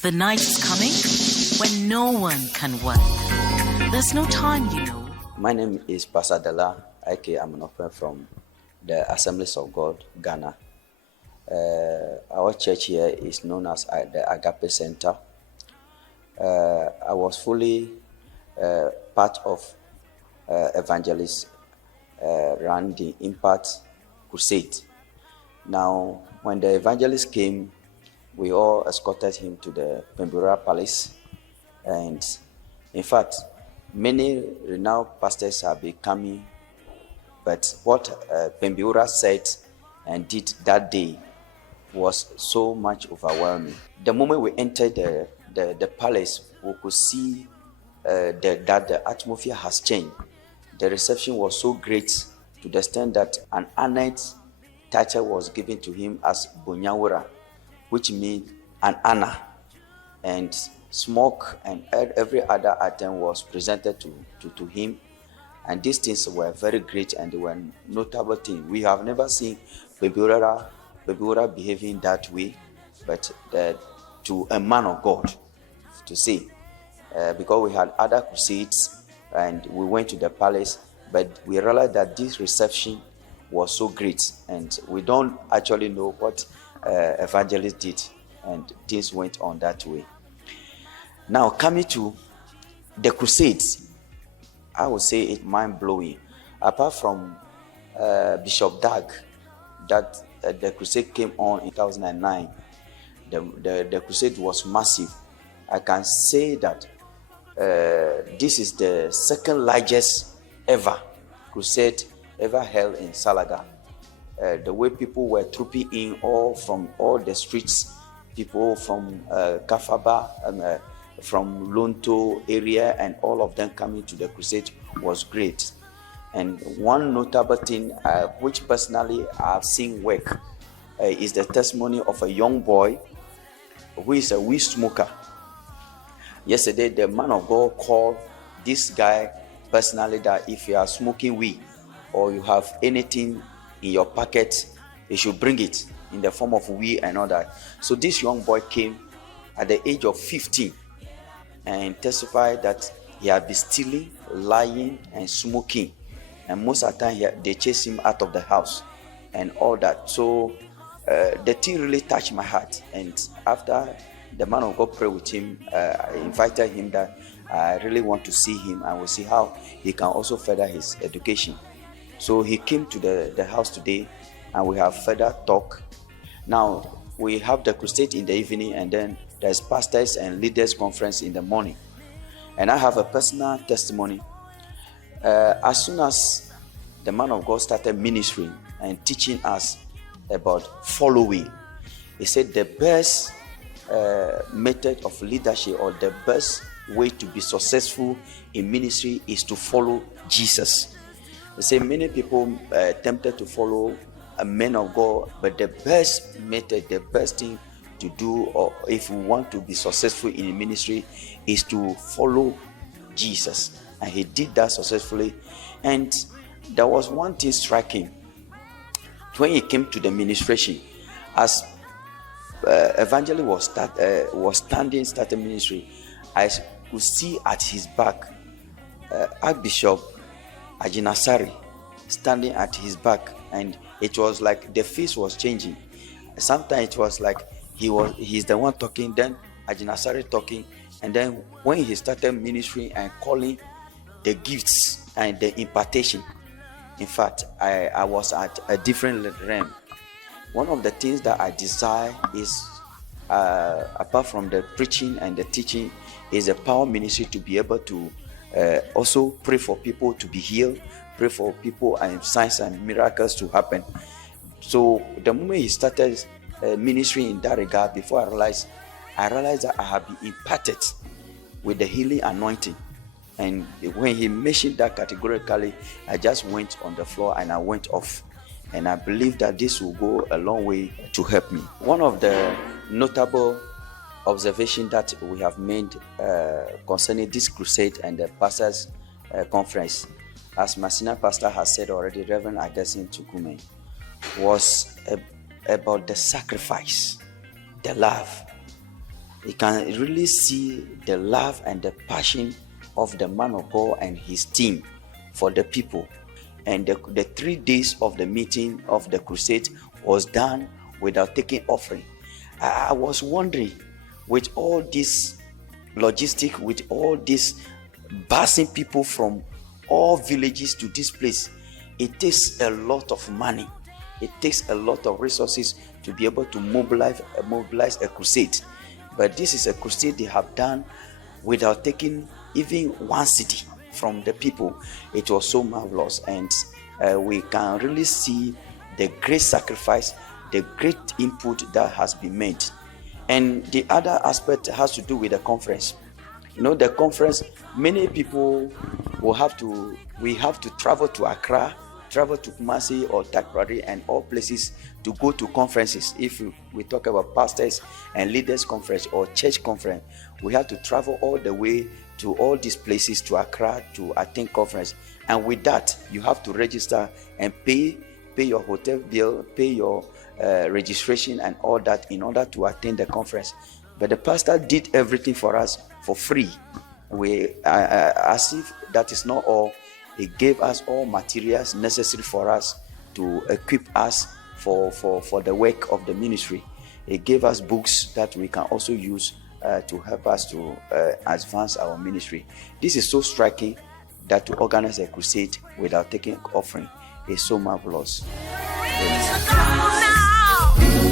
The night is coming when no one can work. There's no time, you know. My name is Pastor Dela, 𝐏𝐀𝐈𝐒 from the Assemblies of God, Ghana. Our church here is known as the Agape Center. I was fully part of evangelist ran the Impact Crusade. Now, when the evangelist came, we all escorted him to the Pembura Palace. And in fact, many renowned pastors have been coming. But what Pembura said and did that day was so much overwhelming. The moment we entered the palace, we could see that the atmosphere has changed. The reception was so great to the extent that an honored title was given to him as Bonyawura, which means an honor, and smoke and every other item was presented to him. And these things were very great and they were notable things. We have never seen Pembura behaving that way, but to a man of God, to say, because we had other crusades and we went to the palace, but we realized that this reception was so great, and we don't actually know what evangelist did, and things went on that way. Now, coming to the crusades, I would say it's mind-blowing. Apart from Bishop Dag, that the crusade came on in 2009, the crusade was massive. I can say that this is the second largest ever crusade ever held in Salaga. The way people were trooping in all from all the streets, people from Kafaba, from Lonto area, and all of them coming to the crusade was great. And one notable thing which personally I've seen work is the testimony of a young boy who is a weed smoker. Yesterday, the man of God called this guy personally that if you are smoking weed or you have anything in your pocket, you should bring it in the form of weed and all that. So this young boy came at the age of 15 and testified that he had been stealing, lying, and smoking. And most of the time, they chased him out of the house and all that. So the thing really touched my heart. And after the man of God prayed with him, I invited him that I really want to see him and we'll see how he can also further his education. So he came to the house today and we have further talk. Now, we have the crusade in the evening and then there's pastors and leaders conference in the morning. And I have a personal testimony. As soon as the man of God started ministering and teaching us about following, he said the best method of leadership or the best way to be successful in ministry is to follow Jesus. They say many people tempted to follow a man of God, but the best method, the best thing to do, or if we want to be successful in ministry, is to follow Jesus. And he did that successfully. And there was one thing striking. When he came to the ministration, as evangelist was starting ministry, I could see at his back Archbishop Ajinasari standing at his back, and it was like the face was changing. Sometimes it was like he's the one talking, then Ajinasari talking, and then when he started ministering and calling the gifts and the impartation, in fact, I was at a different realm. One of the things that I desire is, apart from the preaching and the teaching, is a power ministry to be able to also pray for people to be healed, pray for people and signs and miracles to happen. So the moment he started ministry in that regard, before I realized that I have been imparted with the healing anointing. And when he mentioned that categorically, I just went on the floor and I went off. And I believe that this will go a long way to help me. One of the notable observations that we have made concerning this crusade and the pastors' conference, as my senior pastor has said already, Reverend Augustine Tukume, was about the sacrifice, the love. You can really see the love and the passion of the man of God and his team for the people. And the 3 days of the meeting of the crusade was done without taking offering. I was wondering, with all this logistic, with all these busing people from all villages to this place, it takes a lot of money. It takes a lot of resources to be able to mobilize a crusade. But this is a crusade they have done without taking even one city from the people. It was so marvelous, and we can really see the great sacrifice, the great input that has been made. And the other aspect has to do with the conference. The conference, many people we have to travel to Accra, travel to Kumasi or Takoradi and all places to go to conferences. If we talk about pastors and leaders conference or church conference, we have to travel all the way to all these places to Accra to attend conference. And with that, you have to register and pay your hotel bill, pay your registration and all that in order to attend the conference. But the pastor did everything for us for free. As if that is not all, he gave us all materials necessary for us to equip us for the work of the ministry. He gave us books that we can also use to help us to advance our ministry. This is so striking that to organize a crusade without taking offering is so marvelous. Preach the gospel now.